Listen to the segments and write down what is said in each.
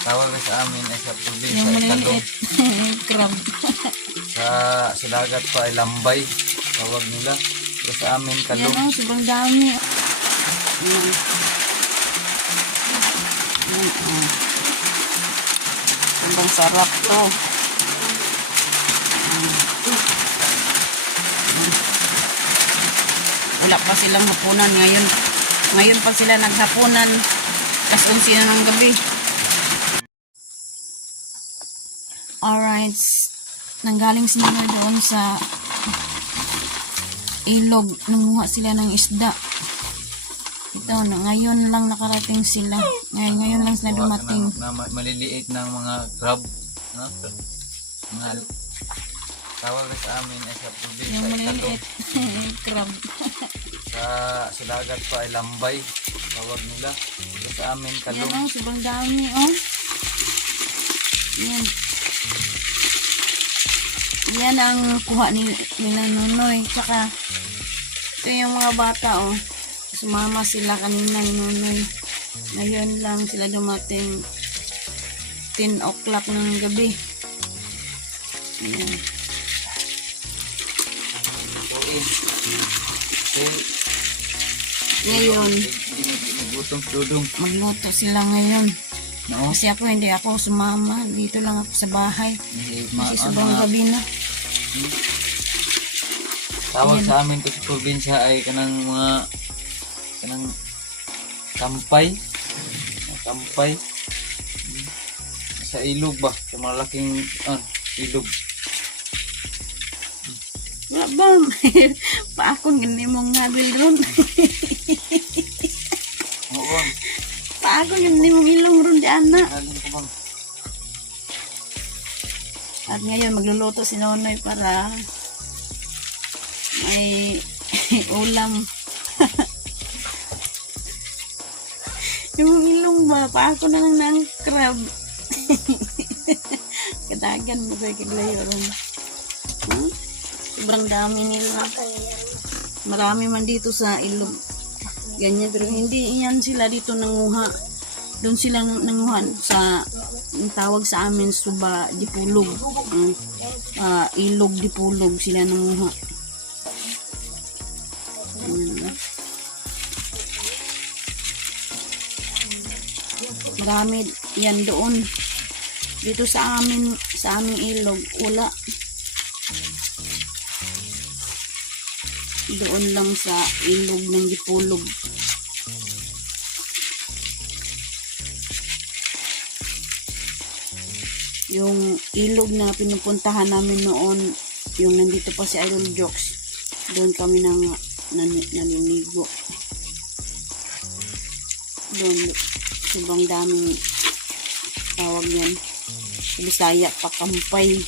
Tawag sa amin ay sa probinsya Yung ay talong. maliliit. Crab. Sa dagat pa ay lambay. Tawag nila. Pero sa amin Yan talong. o, sobrang dami. Yan. Yan o. Sobrang sarap to. Wala pa silang hapunan ngayon. Ngayon pa sila naghapunan. Kas 11 na ng gabi. Alright. Nanggaling sila doon sa ilog. Nanguha sila ng isda. Ito, ngayon lang nakarating sila. Ngayon lang sila dumating. Maliliit ng mga crab. No? Tawag sa amin ay sa probinsya Yung ay talong. maliliit. Crab. Sa dagat pa ay lambay. Tawag nila. Pero sa amin Yan talong. o, sobrang dami o. Yan. Yan ang kuha nila Nunoy. Tsaka, ito yung mga bata o. Sumama sila kanina ni Nunoy. Ngayon lang sila dumating 10 o'clock ng gabi. Yan. Ngayon, magluto sila ngayon. No? Kasi hindi ako sumama. Dito lang ako sa bahay. Kasi sobrang gabi na. Tawag sa amin to sa probinsya ay kanang tampay. Tampay. Sa ilog ba? Sa malaking ilog. Wala ba? Paakong gani mong ngabil ron. Oo. Paakong gani mong ilong ron di ana. Galing ko bang? At ngayon magluluto si Nonoy para may ulam. Yung ilong ba? Paako na lang ng crab. Kadagan mo kayo kaglayo ron. Sobrang dami nila. Marami man dito sa ilog. Ganyan, pero hindi yan sila dito nanguha. Doon sila nanguha sa tawag sa amin suba dipulog. Ilog dipulog sila nanguha. Marami yan doon. Dito sa aming ilog wala. Doon lang sa ilog ng dipulog. Yung ilog na pinupuntahan namin noon, yung nandito pa si Idol Jokes, doon kami naliligo. Doon, sobrang daming tawag yan. Sa Bisaya, pakampay.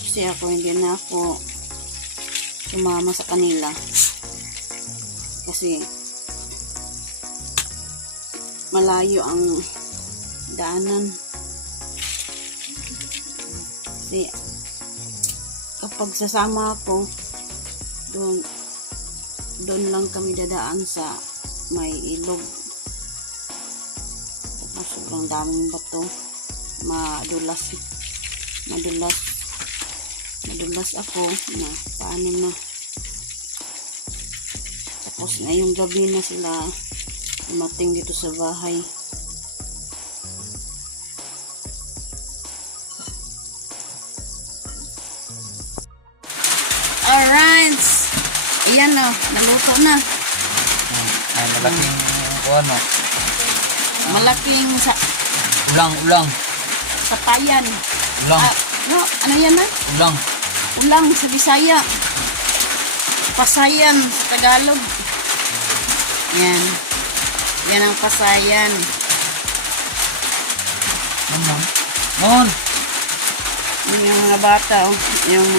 Kasi hindi na ako sumama sa kanila kasi malayo ang daanan. Kasi kapag sasama ako doon lang kami dadaan sa may ilog. Tapos sobrang daming bato, madulas ako na paanin na. Tapos ngayong gabi na sila dumating dito sa bahay. Alright, ayan o, naluto na. Ay, malaking Malaking ulang. sapayan. Ulang. Ano yan na? Ulang sa Bisaya. Pasayan sa Tagalog. Yan. Yan ang pasayan. Noon. Yun yung mga bata, oh. Yung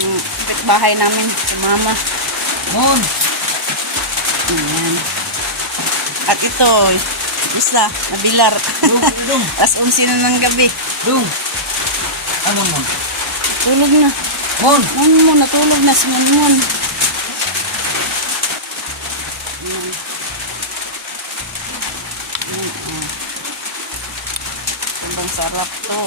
bahay namin sa mama. Noon. Yan. At ito, isla, nabilar. Dung. Alas 11 na ng gabi. Dung. Amon mo. Tulog na. Mon! Mon, natulog na si Mon. Ayan. Ayan, oh. Sobrang sarap to.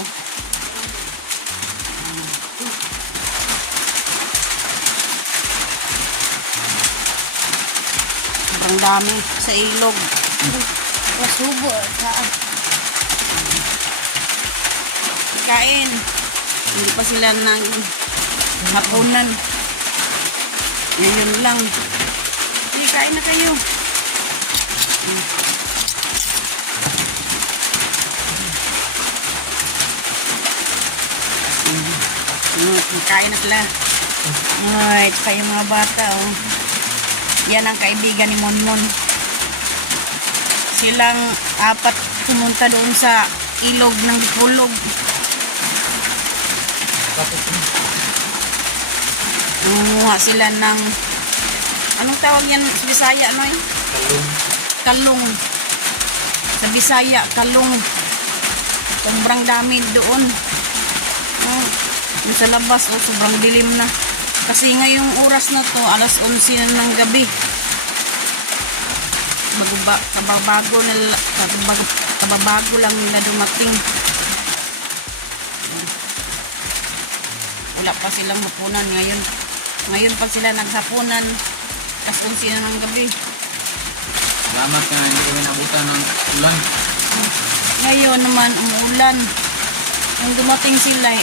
Sobrang dami sa ilog. Kasubo. Kain. Hindi pa sila nang hapunan. Ngayon lang. Sige, kain na kayo. Kain na sila. Ay, ito pa yung mga bata, oh. Yan ang kaibigan ni Monmon. Silang apat pumunta doon sa ilog ng Pulog. Nangunguha sila ng anong tawag yan sa Bisaya, no? Talong. Kalung. Sa Bisaya, kalung. Sobrang dami doon. Yung sa labas, sobrang dilim na. Kasi ngayong oras na to, alas 11 na ng gabi. Kababago lang nila dumating. Wala pa silang hapunan ngayon. Ngayon pa sila naghapunan. Alas 11 na ng gabi. Salamat na hindi kami nabutan ng ulan. Ngayon naman umuulan. Nung dumating sila,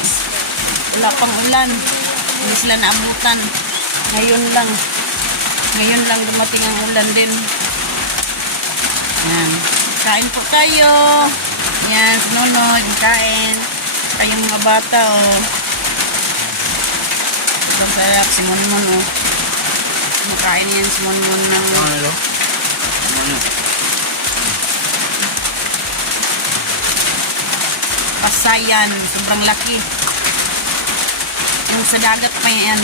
wala pang ulan. Hindi sila naabutan. Ngayon lang dumating ang ulan din. Yan. Kain po tayo. Yan, sunod. Kain. Kayong mga bata, oh. Sobrang sarap si Monmon, oh. Makain yan si Monmon ng Ano? Ano? pasayan. Sobrang laki. Yung sa dagat pa yan.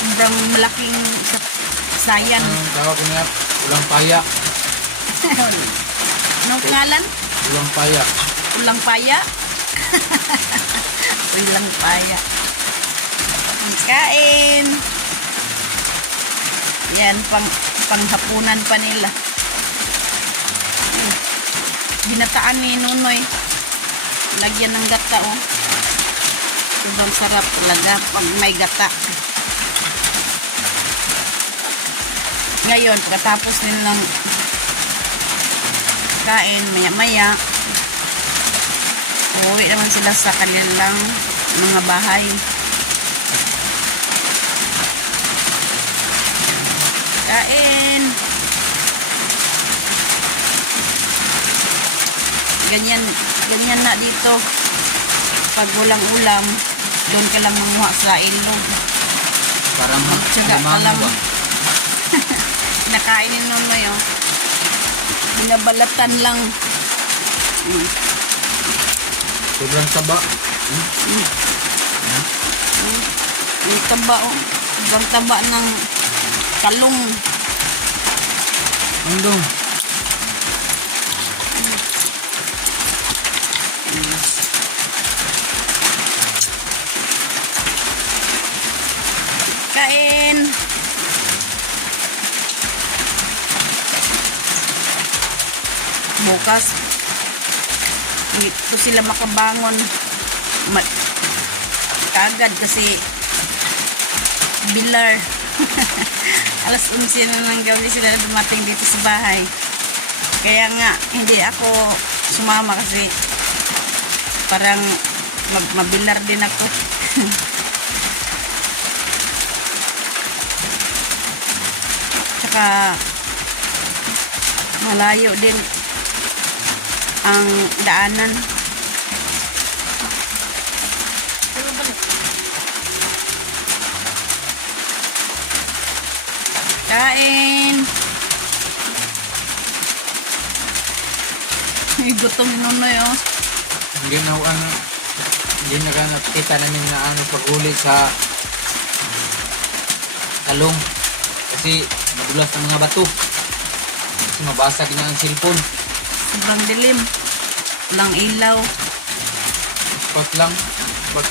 Sobrang malaking pasayan. Anong tawag ko niya? Ulang paya. Anong pangalan? Ulang paya. Ulang paya? Ulang paya. Kain. Yan, panghapunan pa nila. Ginataan ni Nunoy. Lagyan ng gata, oh. Sobrang sarap talaga pag may gata. Ngayon, pagkatapos nilang kain, maya-maya, uuwi naman sila sa kanilang mga bahay. Kain. Ganyan na dito. Pag walang ulam, doon ka lang manguha sa ilog. Parang Tsaga ka lang. ba? Nakainin nun mo yun. Binabalatan lang. Sobrang taba. Yung taba, oh. Sobrang taba ng kalong. Andong. Kain. Bukas, ito sila makabangon kaagad kasi bilar. Alas 11 na ng gabi sila na dumating dito sa bahay. Kaya nga, hindi ako sumama kasi parang mabilar din ako. Tsaka malayo din ang daanan. Kain. May gutom ni Nonoy, oh. Hindi na ka nakita namin na ano pag-uli sa talong. Kasi madulas ang mga bato. Kasi mabasag na ang cellphone. Sobrang dilim. Walang ilaw. Spot lang. Pag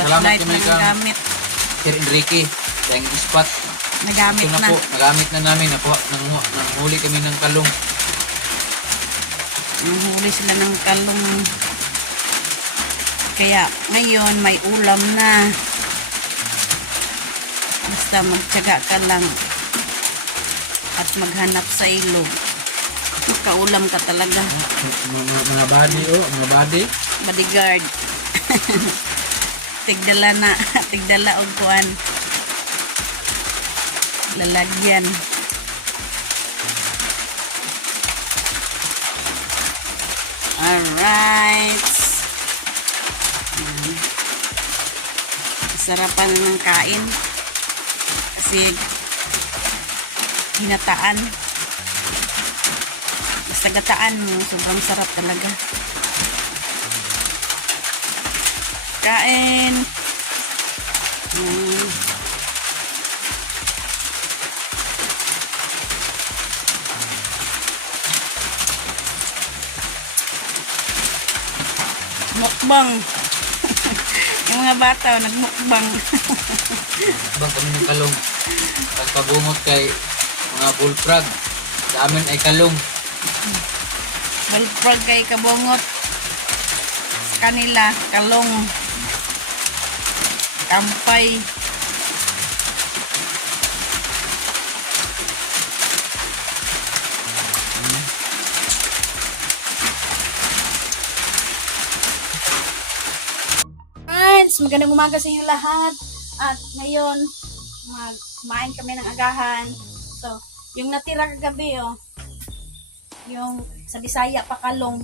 Salamat Flashlight kami na kang gamit. Sir Enrique. Yung spot. Nagamit Ito na na. po. Nagamit na namin. Nanghuli kami ng kalong. Nanghuli sila ng kalong. Kaya ngayon may ulam na. Basta magtyaga ka lang at maghanap sa ilog. Magkaulam ka talaga. Mga body mga body. Bodyguard. Tigdala na. Tigdala og kuan. Lalagyan. Alright. Sarapan ng kain. Kasi hinataan. Basta gataan mo. Sobrang sarap talaga. Kain. Mukbang. Yung mga bata, nagmukbang. Bang kami ng kalong. Pagpabungot kay mga bullfrog. Sa amin ay kalong. Balprag kay kabungot. Sa kanila, kalong. Kampay. Friends, magandang umaga sa inyo lahat. At ngayon, kumain kami ng agahan. So, yung natira kagabi, yung sa Bisaya pa kalong.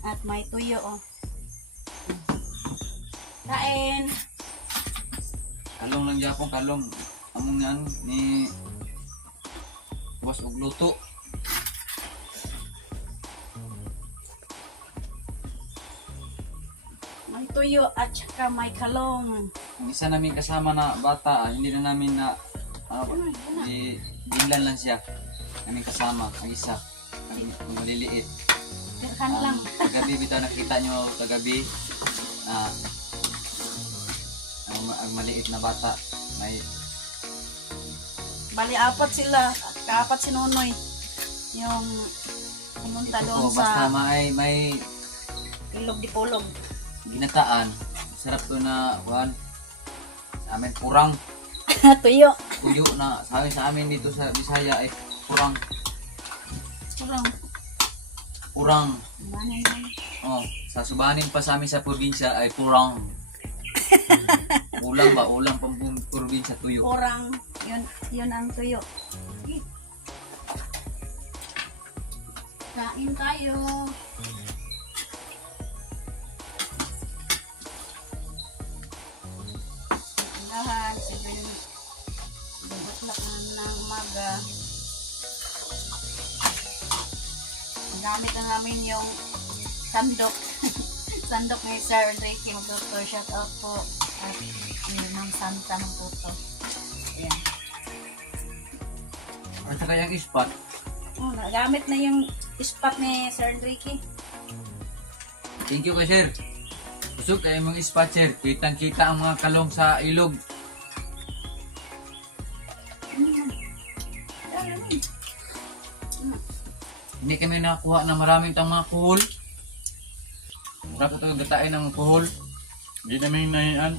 At may tuyo, Kain. Kalong lang dyan akong kalong. Among yan ni Boss Ugluto. May tuyo at saka may kalong. Ang isa namin kasama na bata, hindi na namin na dinlan lang siya. Kaming kasama, ang isa. Ang maliliit. Dirhan lang. Kagabi, bitaw nakita nyo kagabi. Ang maliit na bata. May Bali, apat sila. Kaapat si Nonoy. Yung pumunta doon basta sa may ilog di pulog. ginataan. Sarap to na kuhan. Sa amin kurang. Tuyo. Tuyo na sa amin dito sa Bisaya ay kurang. Kurang. Kurang. Manay. Oh, sa Subanin pa sa amin sa probinsya ay kurang. Ulang ba? Ulang pang probinsya tuyo. Kurang. Yun ang tuyo. Kain tayo. Lahat. Sige. Butlak ng umaga. Gamit na namin yung sandok. Sandok ni Sir Enrique. Magtuto. Shout out po. At yun ng Santa magtuto. Ayan. At saka yung ispat. Oh, nagamit na yung spot ni Sir Enrique. Thank you kay sir. Usog kayo mga ispat sir. Kitang-kita ang mga kalong sa ilog. Hindi kami nakakuha ng maraming tang mga kuhol. Mura ko ito gatain ng kuhol. Hindi namin nahian.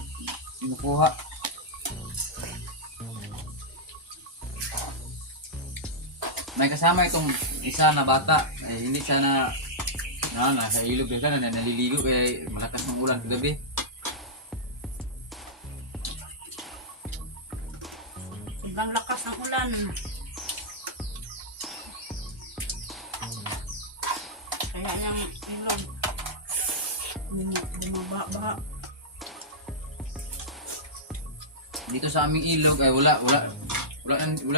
Inukuha. May kasama itong isa na bata. Hindi siya nasa ilog din siya. Naliligo kaya malakas ng ulan kagabi. Ibang lakas ng ulan. Kaya yung ilog. Bumaba. Dito sa aming ilog ay wala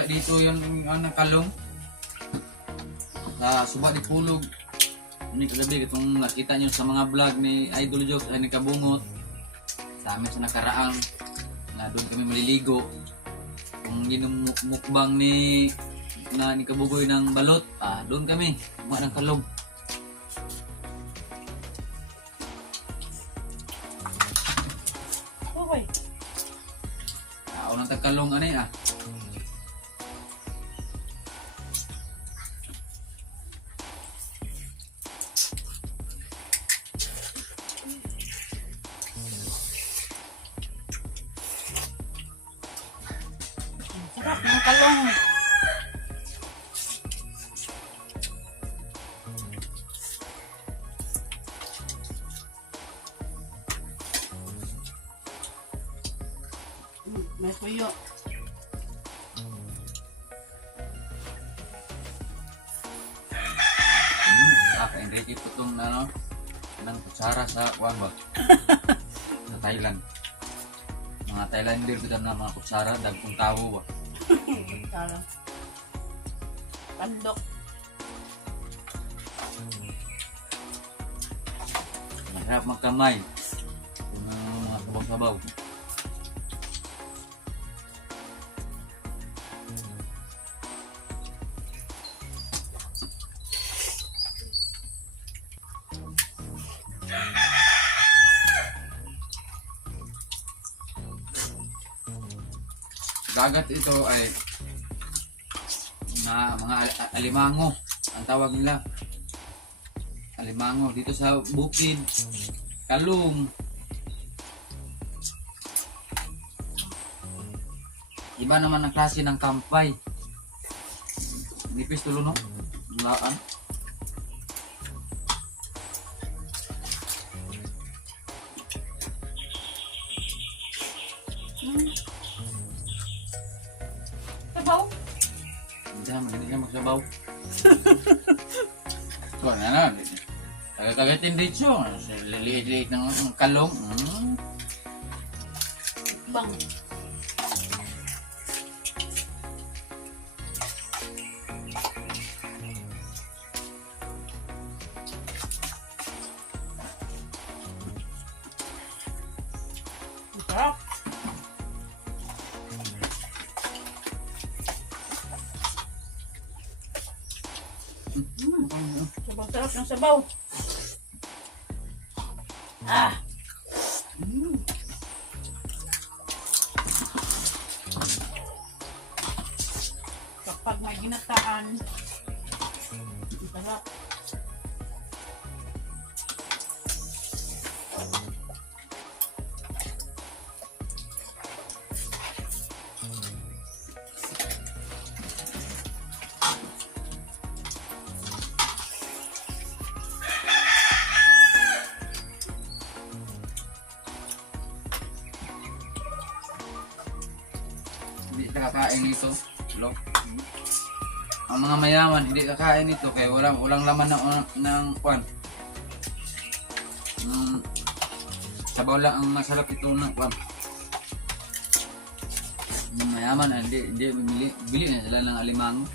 dito yung kalong. Suba di pulog. Ini kagabi itong nakita nyo sa mga vlog ni Idol Jokes ay nagkabungot. Sa amin sa nakaraan na doon kami maliligo. Kung ginumukbang ni Kabugoy ng balot, doon kami kumuha ng kalong. Uy. Unang tagkalong ano ah. Sarap ng kalong. May puyo. Enrique po itong ano, ng kutsara sa kuwan ba? Sa Thailand. Mga Thailander ko na mga kutsara, dagkong tao ba? Sarap. Pandok. Mahirap magkamay. Kung mga sabaw-sabaw. Dagat ito ay na mga alimango ang tawag nila. Alimango dito sa bukid, kalong. Iba naman ang klase ng kampay. Nipis tulo no? Laan. Sabaw. Hindi ka magsabaw. So, ano na. Tagagatin dito. Liliit-liit ng kalong. Bang. Sarap. Sobrang sarap ng sabaw. Ah. Kapag may ginataan, sarap. Hindi kakain nito. Hello? Ang mga mayaman hindi kakain nito kaya walang laman ng kwan. Sabaw lang ang masarap ito ng kwan. Yung mayaman hindi bili na sila ng alimango.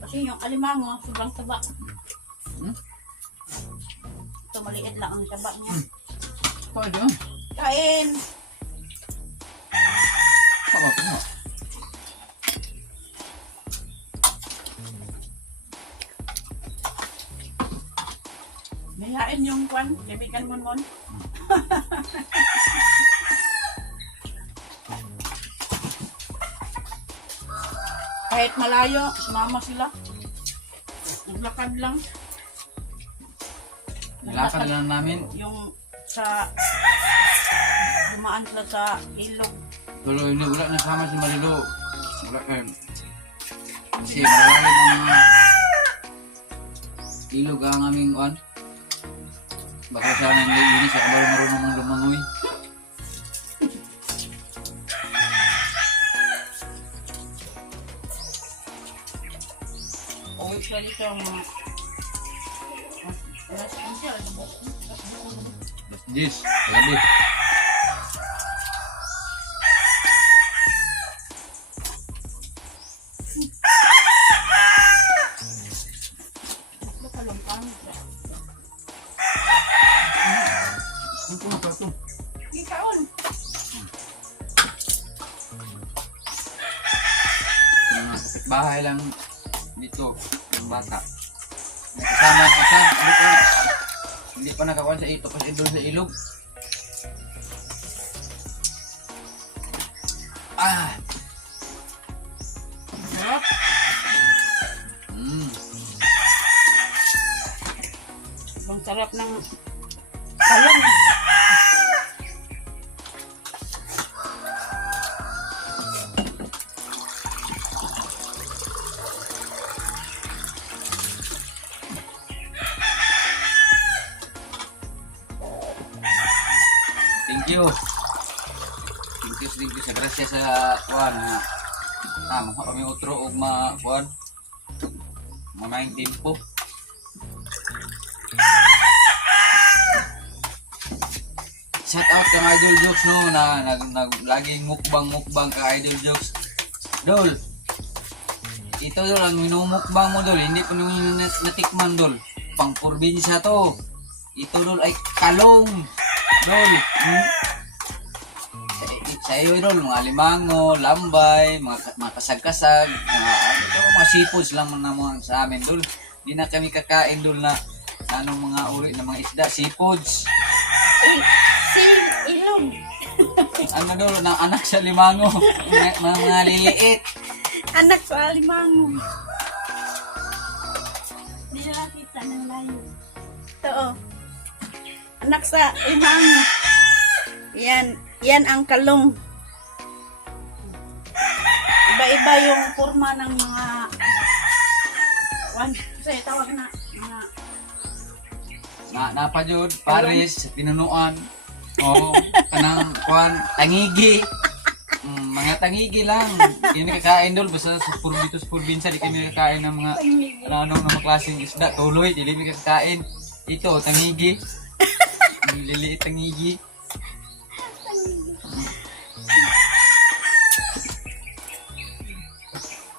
Kasi yung alimango, sobrang taba. Ito maliit lang ang taba niya. Pwede. Kain! Tama. Mayain yung kwan, kaibigan mon. Kahit malayo, sumama sila. Naglakad lang. Nilakad lang namin. Yung sa dumaan sila sa ilog. Tuloy hindi wala nasama si Marilo. Wala kayo. Kasi maralalim ang mga ilog ang aming kwan. Baka siya hindi siya marunong mga lumangoy. Uwi sila dito ang mga alas 11, alas 12. Yes, gabi. Nakalumpang. Ito. Ikaon. Mga bahay lang dito ng bata. Kasama dito Hindi pa nakakuha sa ito kasi doon sa ilog. Ah! Sarap. Ang sarap ng talong. Thank you. Thank you sa grasya sa kuan na mukha kami utro og kuan mamayang tempo. Shout out kang Idol Jokes no na laging mukbang ka Idol Jokes. Dol. Ito dol ang minumukbang mo dol, hindi ko nung natikman dol. Pang probinsya to. Ito dol ay kalong. Dol. Sa iyo dol, mga limango, lambay, mga kasag-kasag, mga seafoods lang na mga sa amin dol. Hindi na kami kakain dol na anong mga uri ng mga isda, seafoods. Ilong. Ano dol, ng anak sa limango, mga liliit. Anak sa alimango. Hindi na nakita ng layo. Ito oh. Anak sa alimango. Yan ang kalong. Iba-iba yung forma ng mga kasi tawag na mga Napadyod, Paris, pinunuan. O, kanang kuan, tangigi. Mga tangigi lang. Hindi kami kakain dol. Basta sa probinsya, di kami kakain ng mga ano-ano ng mga klaseng isda. Tuloy, di kami kakain. Ito, tangigi. Liliit tangigi.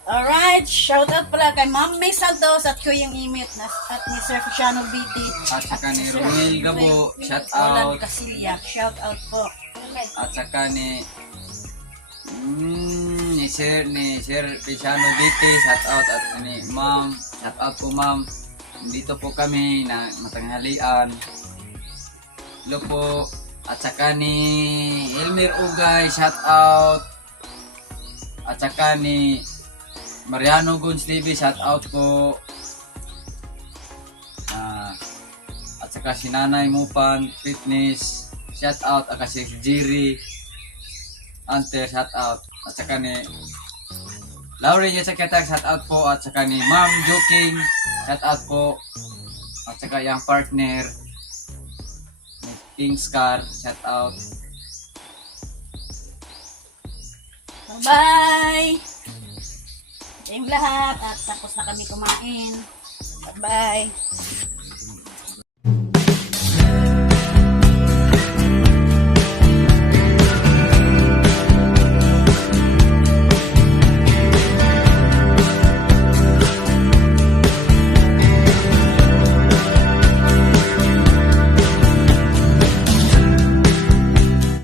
Alright, shout out pala kay Ma'am May Santos at Kuyang Imit at ni Sir Fusiano BT. At saka ni Romel Gabo, shout Roland out. Casilia, shout out po. At saka ni Sir Fusiano BT, shout out. At ni Ma'am, shout out po Ma'am. Dito po kami na matanghalian. Hello po. At saka ni Elmer Ugay, shout out. At saka ni Mariano Gonzalez, shout out po. At saka si Nanay Mupan Fitness, shout out. At si Jerry Ante, shout out. At saka ni Laurie Yatsaketak, shout out po. At saka ni Ma'am Joking, shout out po. At saka yung partner King Scar, shout out. Bye! Ito yung lahat at tapos na kami kumain. Bye-bye!